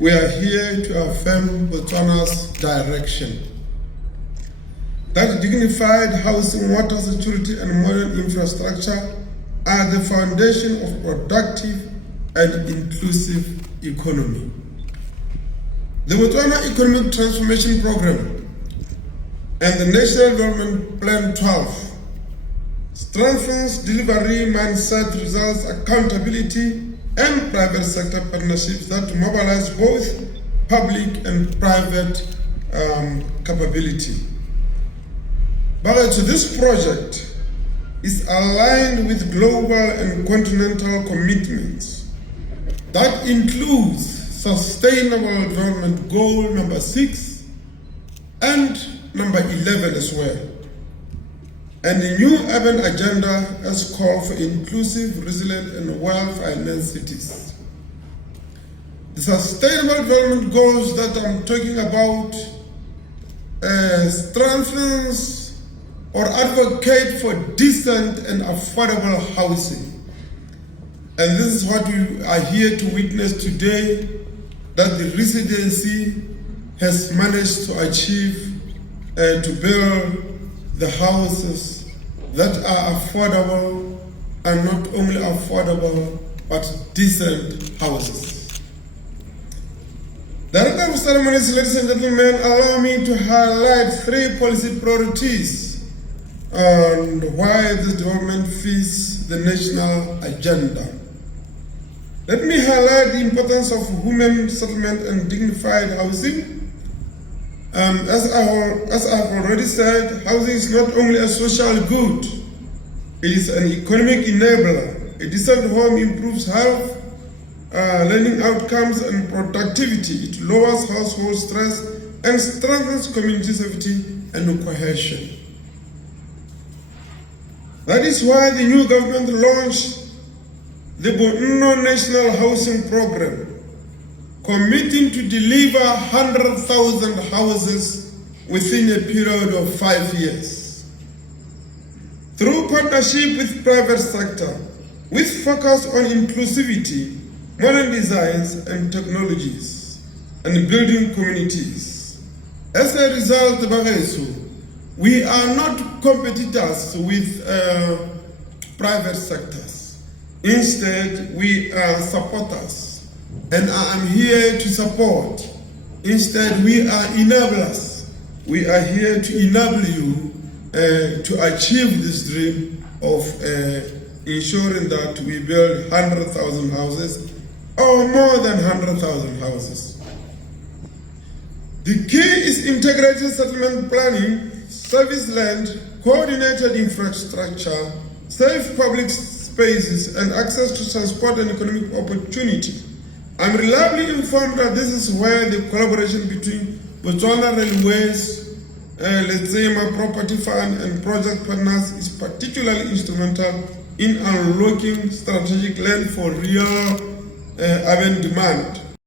we are here to affirm Botswana's direction that dignified housing, water security, and modern infrastructure are the foundation of productive and inclusive economy. The Botswana Economic Transformation Program and the National Development Plan 12 strengthens delivery mindset, results, accountability, and private sector partnerships that mobilize both public and private capability. But this project is aligned with global and continental commitments that includes Sustainable Development Goal number 6 and number 11 as well, and the new urban agenda has called for inclusive, resilient, and well-financed cities. The Sustainable Development Goals that I'm talking about strengthens or advocate for decent and affordable housing. And this is what we are here to witness today, that the Residency has managed to achieve to build the houses that are affordable, and not only affordable, but decent houses. Director of Ceremonies, ladies and gentlemen, allow me to highlight 3 policy priorities on why this development fits the national agenda. Let me highlight the importance of human settlement and dignified housing. As I've already said, housing is not only a social good, it is an economic enabler. A decent home improves health, learning outcomes, and productivity. It lowers household stress and strengthens community safety and cohesion. That is why the new government launched the Hon.Onneetse National Housing Program, committing to deliver 100,000 houses within a period of 5 years. Through partnership with private sector, with focus on inclusivity, modern designs and technologies, and building communities. As a result, we are not competitors with private sectors. Instead, we are supporters, and I am here to support. Instead, we are enablers. We are here to enable you to achieve this dream of ensuring that we build 100,000 houses or more than 100,000 houses. The key is integrated settlement planning, service land, coordinated infrastructure, safe public spaces, and access to transport and economic opportunity. I'm reliably informed that this is where the collaboration between Botswana Railways, Letsema Property Fund, and project partners is particularly instrumental in unlocking strategic land for real urban demand.